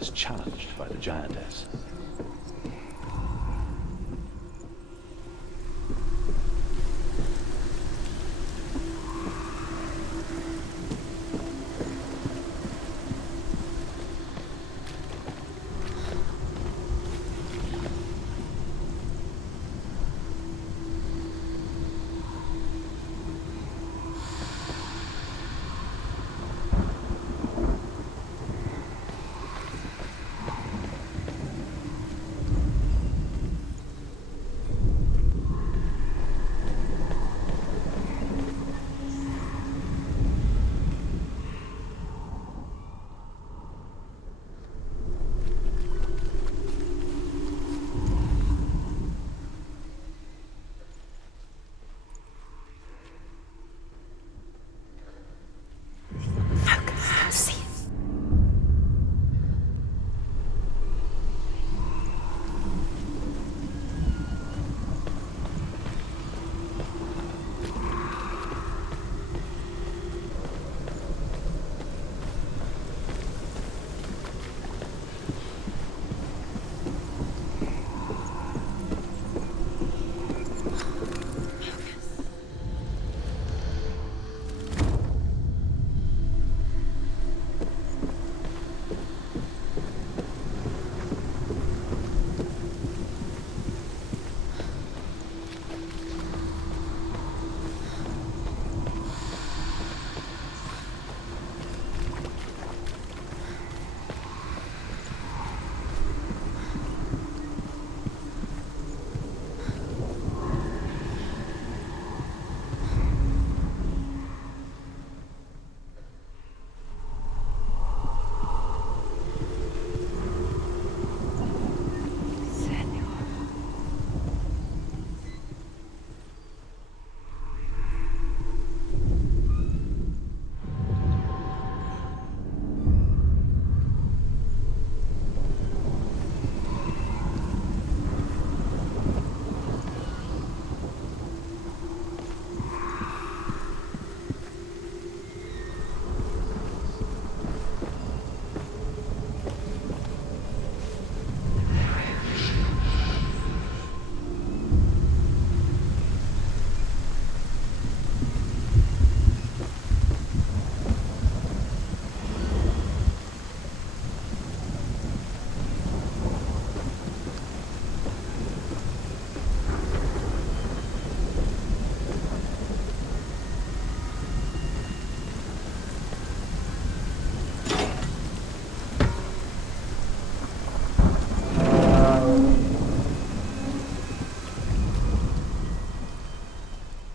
is challenged by the giantess.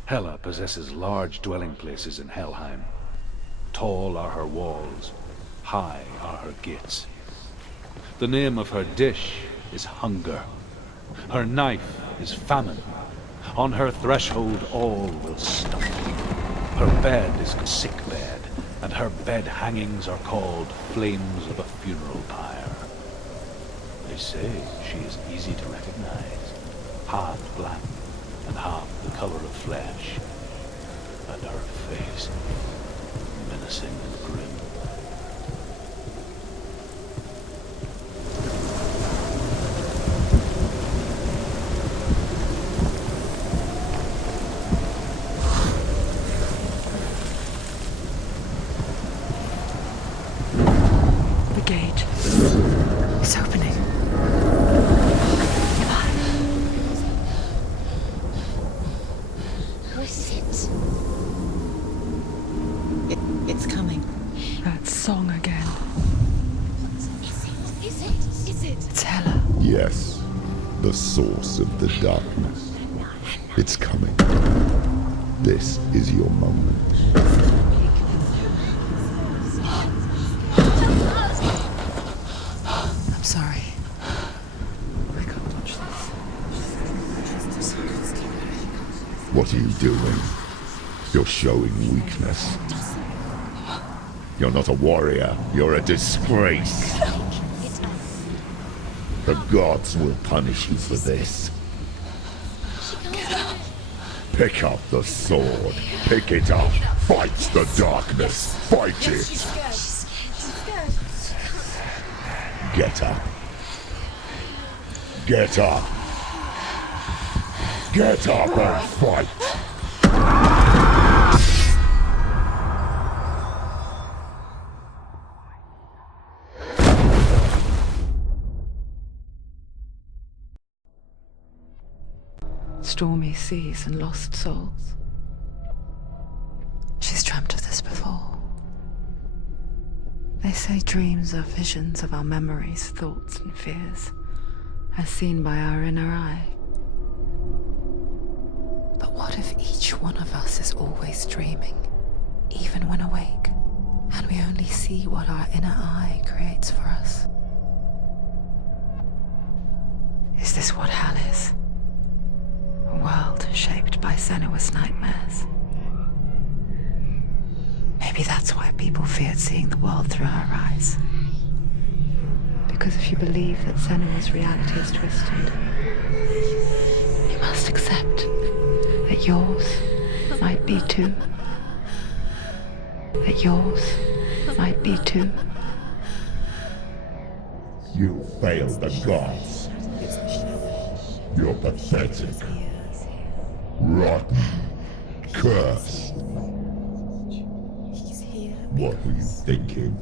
Hela possesses large dwelling places in Helheim. Tall are her walls, high are her gates. The name of her dish is hunger. Her knife is famine. On her threshold all will stumble. Her bed is a sick bed, and her bed hangings are called flames of a funeral pyre. They say she is easy to recognize, half black and half the color of flesh, and her face menacing and grim. The gate is opening. It's coming. That song again. Is it? It's Hela. Yes, the source of the darkness. It's coming. This is your moment. I'm sorry. I can't touch this. What are you doing? You're showing weakness. You're not a warrior. You're a disgrace. The gods will punish you for this. Pick up the sword. Pick it up. Fight the darkness. Fight it. Get up. Get up. Get up and fight. Stormy seas and lost souls. She's dreamt of this before. They say dreams are visions of our memories, thoughts, and fears, as seen by our inner eye. But what if each one of us is always dreaming, even when awake, and we only see what our inner eye creates for us? Is this what hell is? A world shaped by Senua's nightmares. Maybe that's why people feared seeing the world through her eyes. Because if you believe that Senua's reality is twisted, you must accept that yours might be too. That yours might be too. You failed the gods. You're pathetic. Rotten. Cursed. What were you thinking?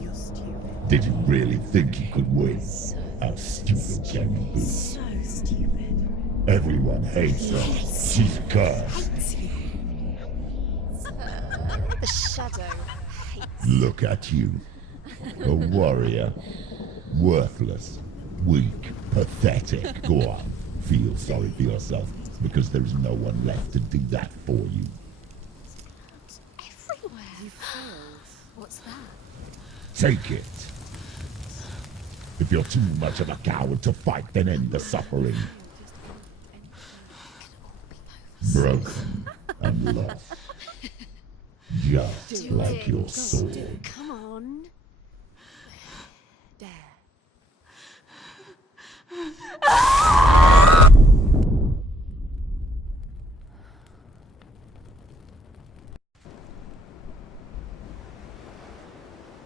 Did you really think you could win? How stupid can you be? So stupid. Everyone hates her. She's cursed. The shadow hates. Look at you. A warrior. Worthless. Weak. Pathetic. Go on. Feel sorry for yourself, because there is no one left to do that for you. Everywhere. You failed. What's that? Take it. If you're too much of a coward to fight, then end the suffering. Broken and lost. Just like your sword. Come on. Dare.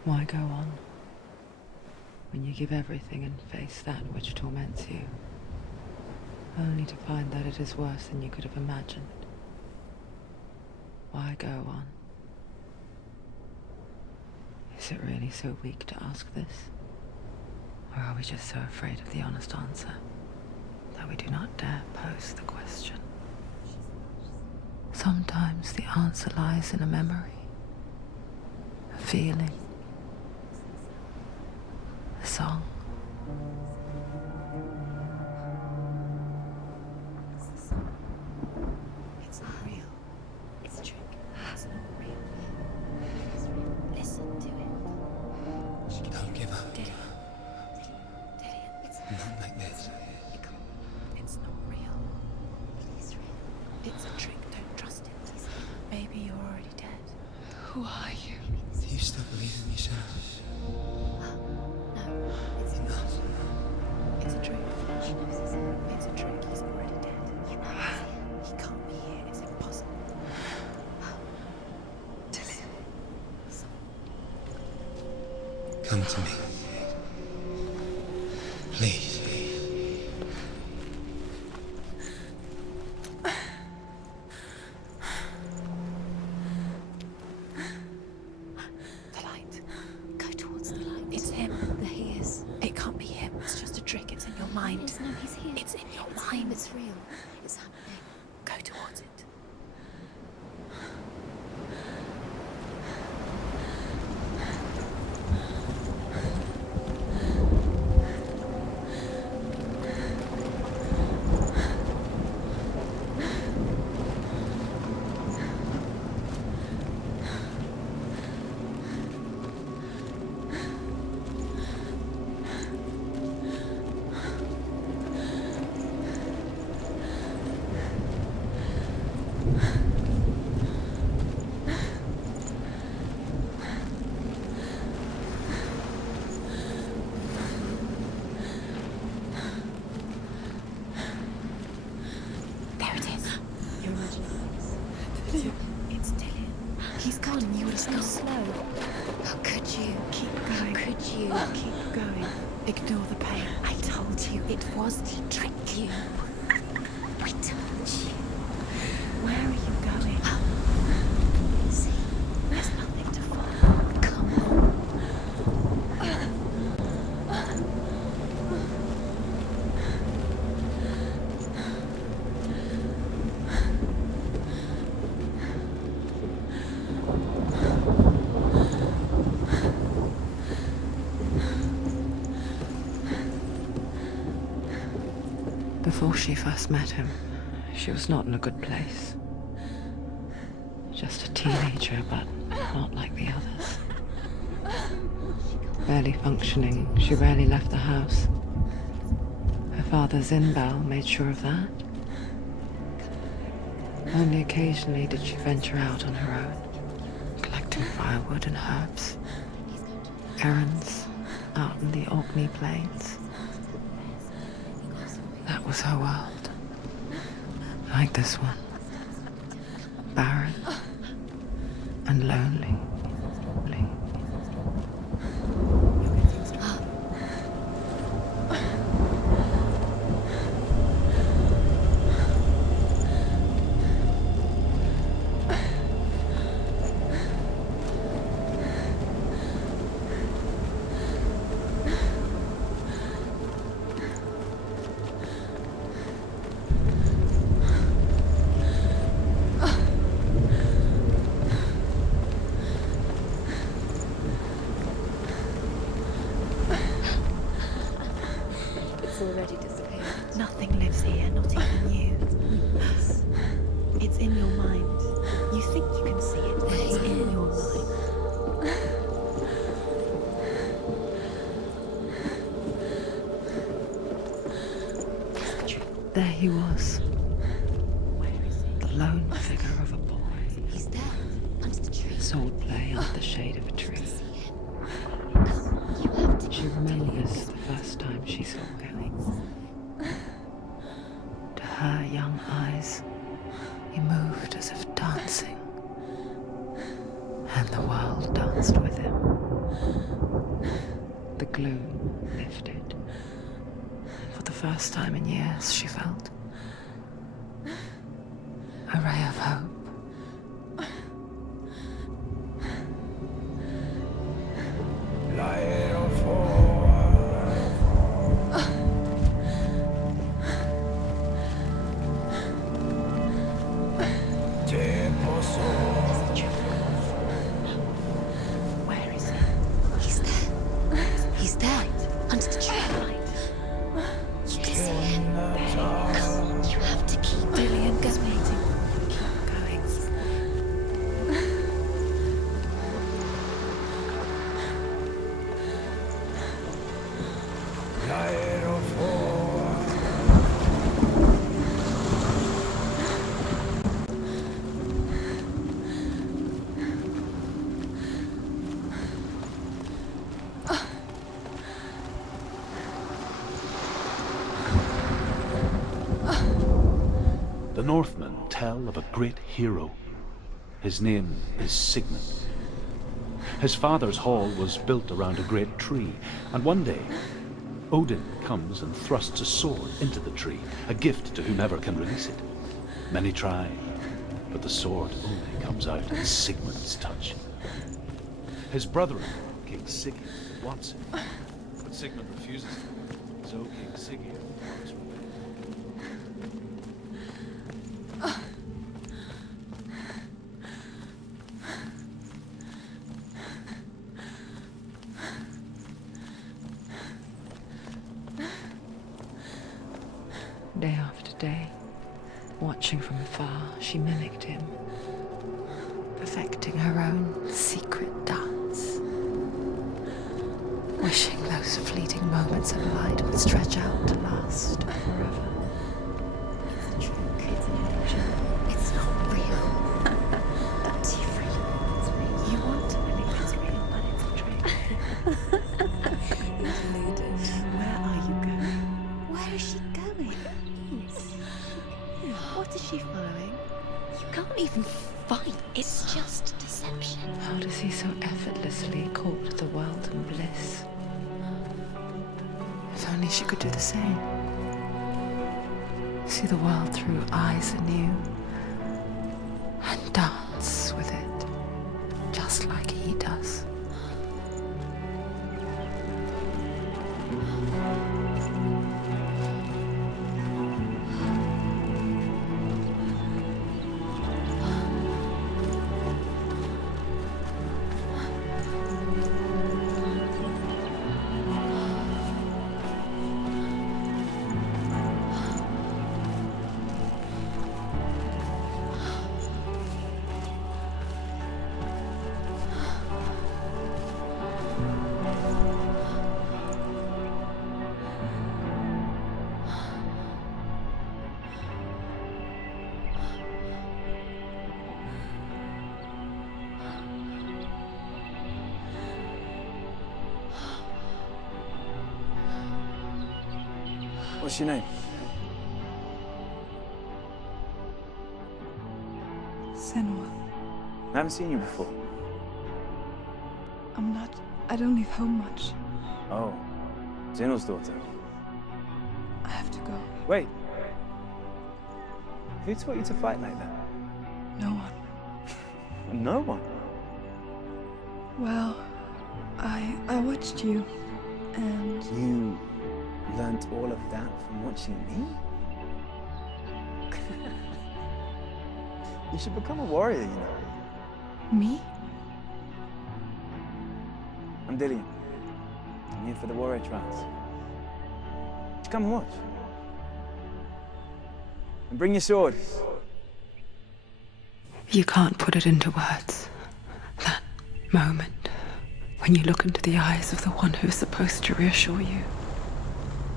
Why go on when you give everything and face that which torments you, only to find that it is worse than you could have imagined? Why go on? Is it really so weak to ask this? Or are we just so afraid of the honest answer that we do not dare pose the question? Sometimes the answer lies in a memory, a feeling, a song. It's not real. It's a trick. It's not real. It is real. Listen to it. Don't give up. Did it? It's Not like this. It's not real. It is real. It's a trick. Don't trust it. Maybe you're already dead. Who are you? Do you still believe in yourself? No, it's You're not. It's a trick. She knows it's him. It's a trick. He's already dead. You know it's him. He can't be here. It's impossible. Come to me. Please. The light. Go towards the light. It's him. There he is. It can't be him. It's just a trick. It's in your mind. No, he's here. It's in your mind. It's real. It's happening. Go towards it. There it is. Your imagination. It's Dillian. He's gone and you were so slow. How could you? Keep going. How could you? Keep going. Ignore the pain. I told you it was to trick you. I told you. Where are you going? See, there's nothing to follow. Come on. Before she first met him, she was not in a good place. Just a teenager, but not like the others. Barely functioning, she rarely left the house. Her father, Zinbal, made sure of that. Only occasionally did she venture out on her own, collecting firewood and herbs. Errands out in the Orkney Plains. That was her world. Like this one. Barren and lonely. It's already disappeared. Nothing lives here, not even you. It's in your mind. You think you can see it, but it's in your mind. There he was, Where is he? the lone figure of a boy. He's there, under the tree. Sword play under the shade of a tree. See him. Come, you have to. She remembers the first time she saw him. To her young eyes, he moved as if dancing, and the world danced with him. The gloom lifted, and for the first time in years she felt a ray of hope. Where is he? He's there. He's there, under the tree. You can see him. Come, you have to keep Dillian, going. waiting. Keep going. The Northmen tell of a great hero. His name is Sigmund. His father's hall was built around a great tree, and one day, Odin comes and thrusts a sword into the tree, a gift to whomever can release it. Many try, but the sword only comes out at Sigmund's touch. His brother-in-law, King Sigurd, wants it, but Sigmund refuses it, so King Sigurd parts with it. Day after day, watching from afar, she mimicked him, perfecting her own secret dance, wishing those fleeting moments of light would stretch out to last forever. It's a trick. It's an illusion. It's not real. Don't you really? It's real. You want to believe it's real, but it's a trick. Deluded. Where are you going? Where is she going? What is she following? You can't even fight. It's just deception. How does he so effortlessly court the world and bliss? only she could do the same. See the world through eyes anew and dance with it, just like he does. What's your name? Senua. I haven't seen you before. I don't leave home much. Oh, Zenua'S daughter. I have to go. Wait. Who taught you to fight like that? No one. No one. Well, I watched you, and You learnt all of that from watching me? You should become a warrior, you know. me? I'm Dillian. I'm here for the warrior trials. Just come and watch. And bring your sword. You can't put it into words. That moment when you look into the eyes of the one who's supposed to reassure you,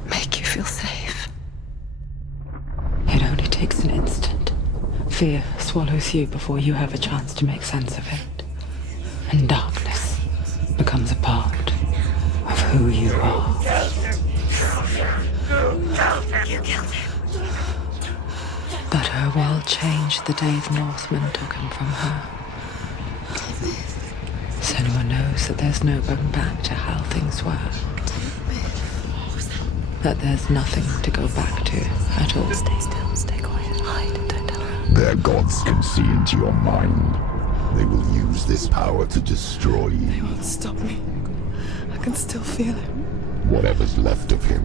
make you feel safe. It only takes an instant. Fear swallows you before you have a chance to make sense of it. And darkness becomes a part of who you are. You killed him. But her world changed the day the Northmen took him from her. Senua knows that there's no going back to how things were. That there's nothing to go back to at all. Stay still, stay quiet, hide, don't tell her. Their gods can see into your mind. They will use this power to destroy They you. won't stop me. I can still feel him. Whatever's left of him,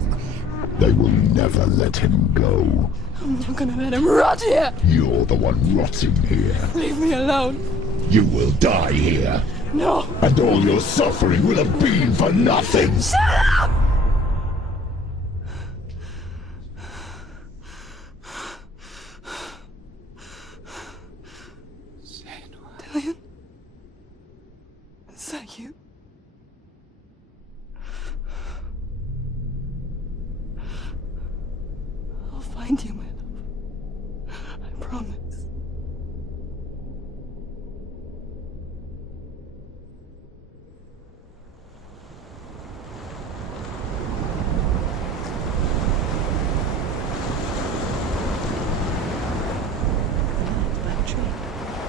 they will never let him go. I'm not gonna let him rot here. You're the one rotting here. Leave me alone. You will die here. No. And all your suffering will have been for nothing. Shut up! Dillian? Is that you? I'll find you, my love. I promise.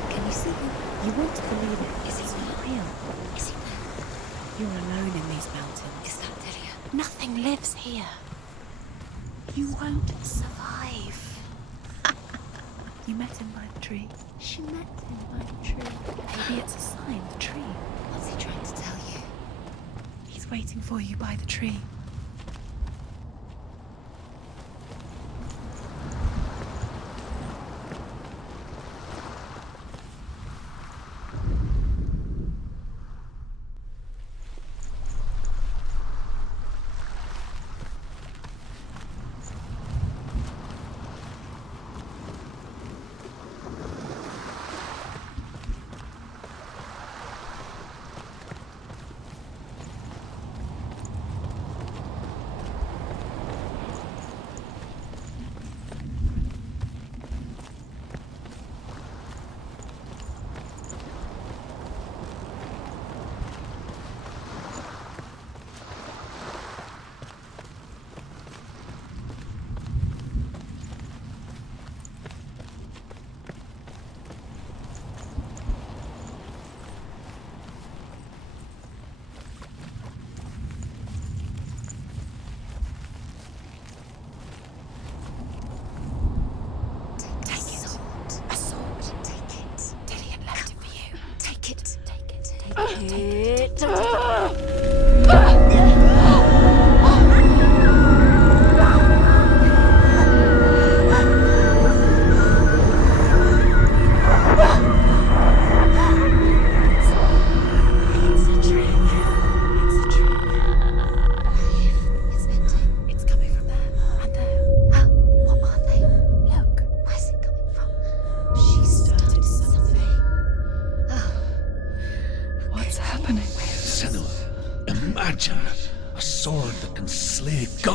Can you see him? You want to believe it. Is it not real? Is he there? You're alone in these mountains. Is that Dillian? Nothing lives here. You won't survive. You met him by the tree. She met him by the tree. Maybe it's a sign, the tree. What's he trying to tell you? He's waiting for you by the tree.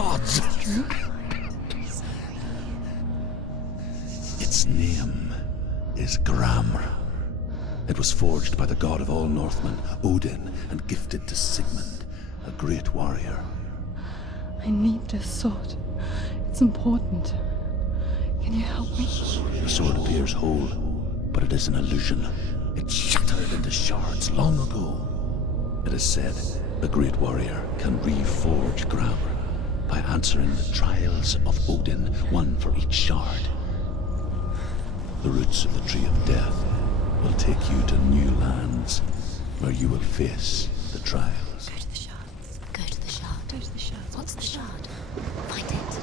gods! Its name is Gramr. It was forged by the god of all Northmen, Odin, and gifted to Sigmund, a great warrior. I need this sword. It's important. Can you help me? The sword appears whole, but it is an illusion. It shattered into shards long ago. It is said a great warrior can reforge Gramr by answering the trials of Odin, one for each shard. The roots of the Tree of Death will take you to new lands where you will face the trials. Go to the shard. Go to the shard. Go to the shard. What's the shard? Find it.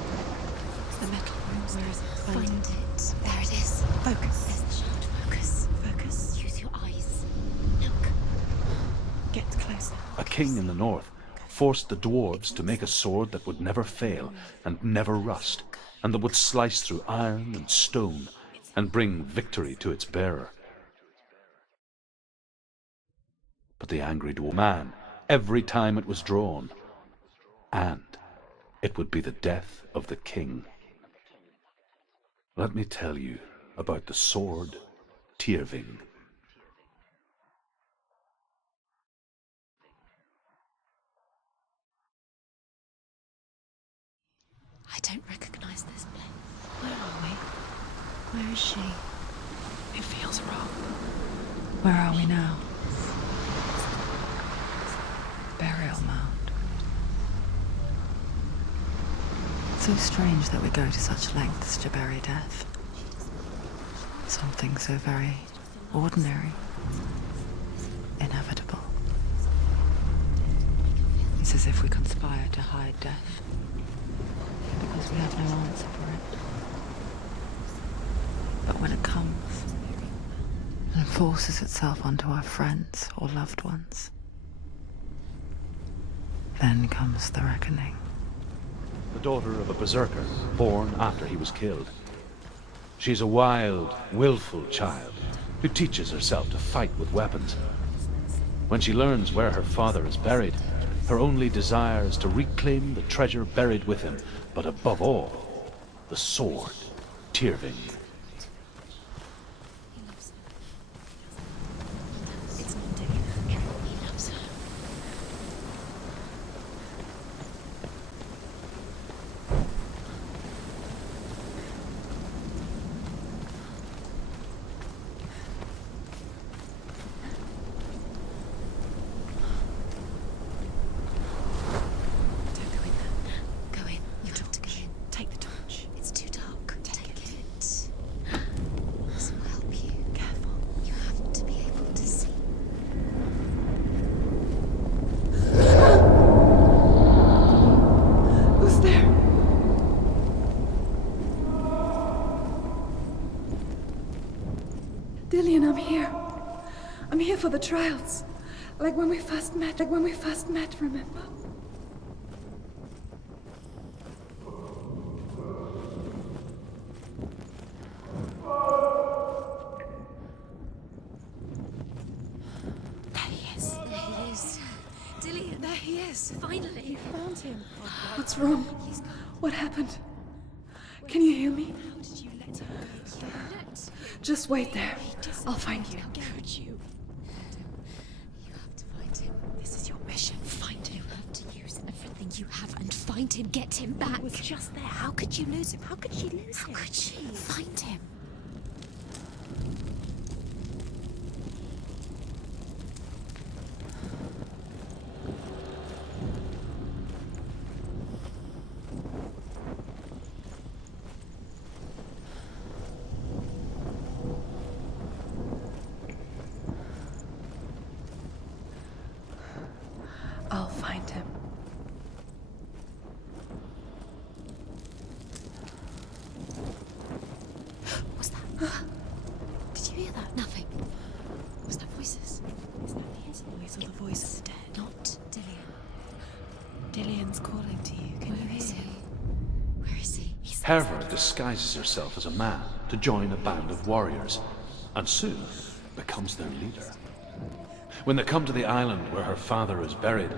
It's the metal room. Where is it? Find it. There it is. Focus. There's the shard. Focus. Focus. Use your eyes. Look. Get closer. A king in the north forced the dwarves to make a sword that would never fail and never rust, and that would slice through iron and stone and bring victory to its bearer. But the angry dwarf man every time it was drawn, and it would be the death of the king. Let me tell you about the sword Tyrving. I don't recognize this place. Where are we? Where is she? It feels wrong. Where are we now? Burial mound. So strange that we go to such lengths to bury death. Something so very ordinary, inevitable. It's as if we conspire to hide death, because we have no answer for it. But when it comes and forces itself onto our friends or loved ones, then comes the reckoning. The daughter of a berserker, born after he was killed. She's a wild, willful child who teaches herself to fight with weapons. When she learns where her father is buried, her only desire is to reclaim the treasure buried with him, but above all, the sword, Tyrving. It's not Dave. He loves her. Don't go in there. Go in. You have to go in. Take the torch. It's too dark. Take it. This will help you. Careful. You have to be able to see. Who's there? Dillian, I'm here. I'm here for the trials. Like when we first met, remember? There he is. There he is. Dillian, there he is. Finally. Found him. What's wrong? What happened? Can you hear me? How did you let him go? Let Just wait there. I'll find you. How could you? You have to find him. This is your mission. Find him. You have to use everything you have and find him. Get him back. He was just there. How could you lose him? How could she lose him? How could she? Find him. I'll find him. What's that? Did you hear that? Nothing. Was that voices? Is that his voice or the voice of the dead? Not Dillian. Dillian's calling to you. Can you Where is hear he? him? Where is he? Herva disguises herself as a man to join a band of warriors, and soon becomes their leader. When they come to the island where her father is buried,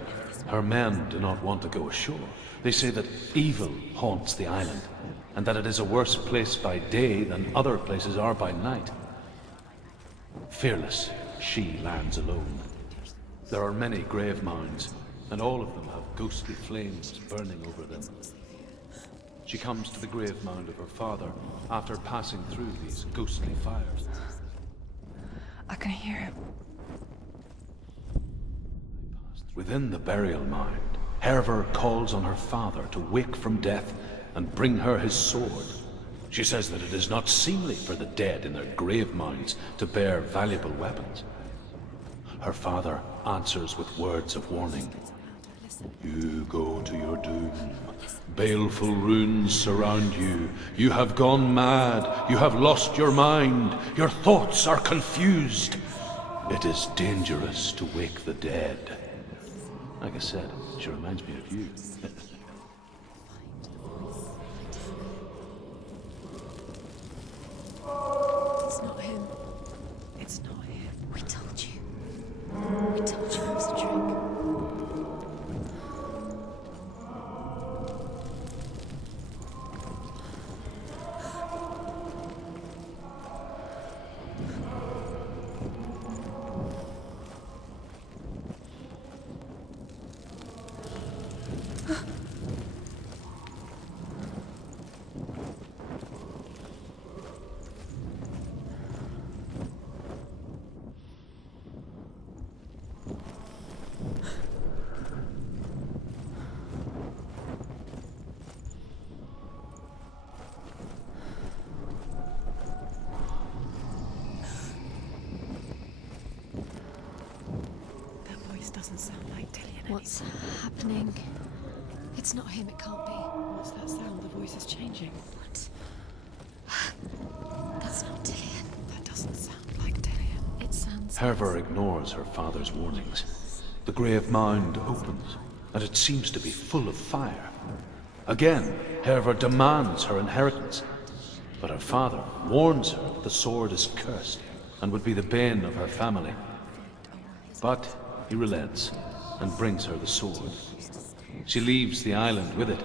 Her men do not want to go ashore. They say that evil haunts the island, and that it is a worse place by day than other places are by night. Fearless, she lands alone. There are many grave mounds, and all of them have ghostly flames burning over them. She comes to the grave mound of her father after passing through these ghostly fires. I can hear him. Within the burial mound, Herver calls on her father to wake from death and bring her his sword. She says that it is not seemly for the dead in their grave mounds to bear valuable weapons. Her father answers with words of warning. You go to your doom. Baleful runes surround you. You have gone mad. You have lost your mind. Your thoughts are confused. It is dangerous to wake the dead. Like I said, she reminds me of you. It's not him. It's not him. We told you. We told you it was a trick. Doesn't sound like Dillian. What's happening? It's not him, it can't be. What's that sound? The voice is changing. What? That's not Dillian. That doesn't sound like Dillian. It sounds... Herver ignores her father's warnings. The grave mound opens, and it seems to be full of fire. Again, Herver demands her inheritance, but her father warns her that the sword is cursed and would be the bane of her family. But he relents and brings her the sword. She leaves the island with it,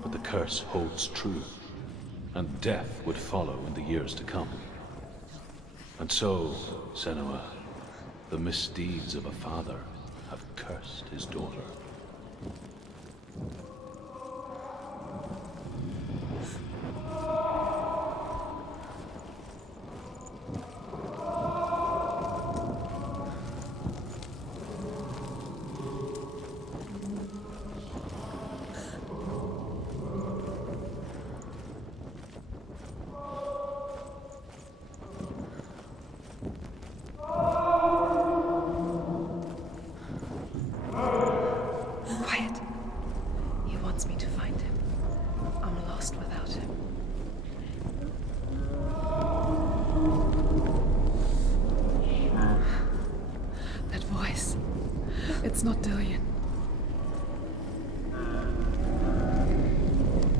but the curse holds true, and death would follow in the years to come. And so, Senua, the misdeeds of a father have cursed his daughter. It's not Dillian.